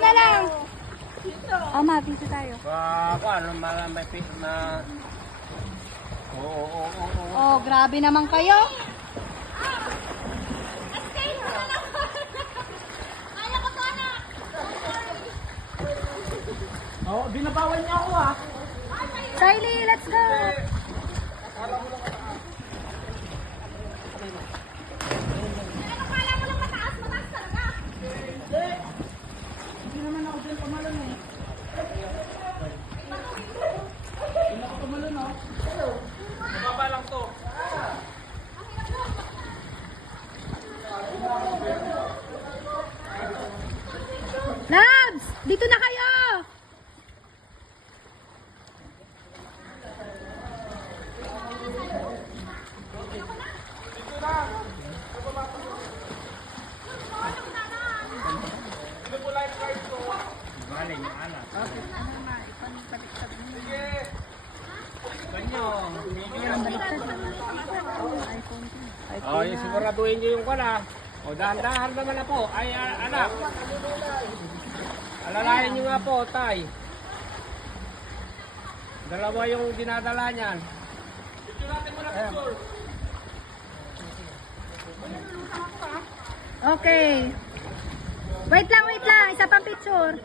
na lang. Ma, dito tayo. Ano, may pit na... Oo. Oh, grabe naman kayo. Oo, binabawan niya ako ah. Kylie, let's go. Hindi naman ako dyan tumalon eh. Hindi ako tumalon oh. Mababa lang to. Labs, dito na kayo. Galing, anak. Ganyo. Oh, yung siguraduhin nyo yung kala. O, dahan-dahan naman na po. Ay, anak. Alalayan nyo nga po, tay. Dalawa yung dinadala niyan. Okay. Wait lang. Isa pang picture.